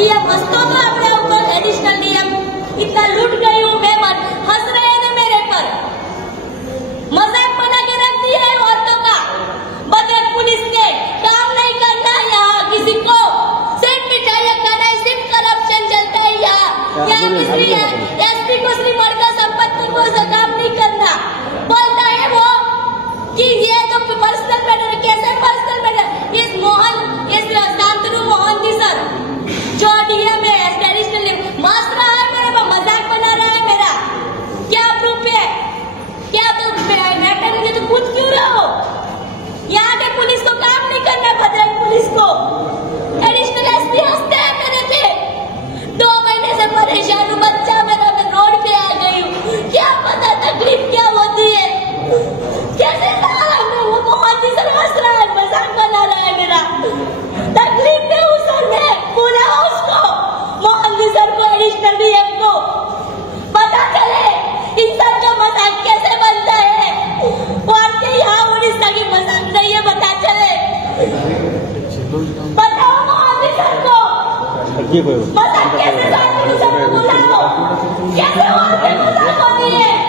DM मस्तो तो अपने ऊपर एडिशनल डीएम इतना लूट गई हूँ मैं मन हंस रहे हैं मेरे पर मजाक बना के रख दिया है औरतों का। बदरक पुलिस ने काम नहीं करना यहाँ किसी को सिर्फ मिठाइयाँ खाना है सिर्फ करप्शन चलता है यहाँ किसी एसपी को श्रीमठ का संपत्ति को काम नहीं करना बोलता है वो कि ये तो पर्सनल मैटर कैसे पर्सनल मैटर इस मोहन इस शांतनु मोहन जी सर जो डीएम है एडिशनल मास रहा है मेरे पर मजाक बना रहा है मेरा क्या प्रूफ है क्या तो मैटर नहीं तो पूछ क्यों रहा हो। यहाँ के पुलिस को काम नहीं करना भद्रक पुलिस को एडिशनल एसपी हंसते हैं मेरे पे 2 महीने से परेशान हूँ बच्चा मेरा मैं रोड पे आ गई हूँ क्या पता तकलीफ क्या होती है कैसे वो बहुत ही सर हंस रहा है मजाक बना रहा है मेरा तकलीफ है उस सर ने बोला उसको मोहन जी सर को एडिशनल डीएम को पता चले इंसान का मजाक कैसे बनता है और के यहाँ उड़ीसा की मजाक नहीं है पता चले बताओ मोहन जी सर को मजाक कैसे सर को बुलाओ कैसे और मजाक होती है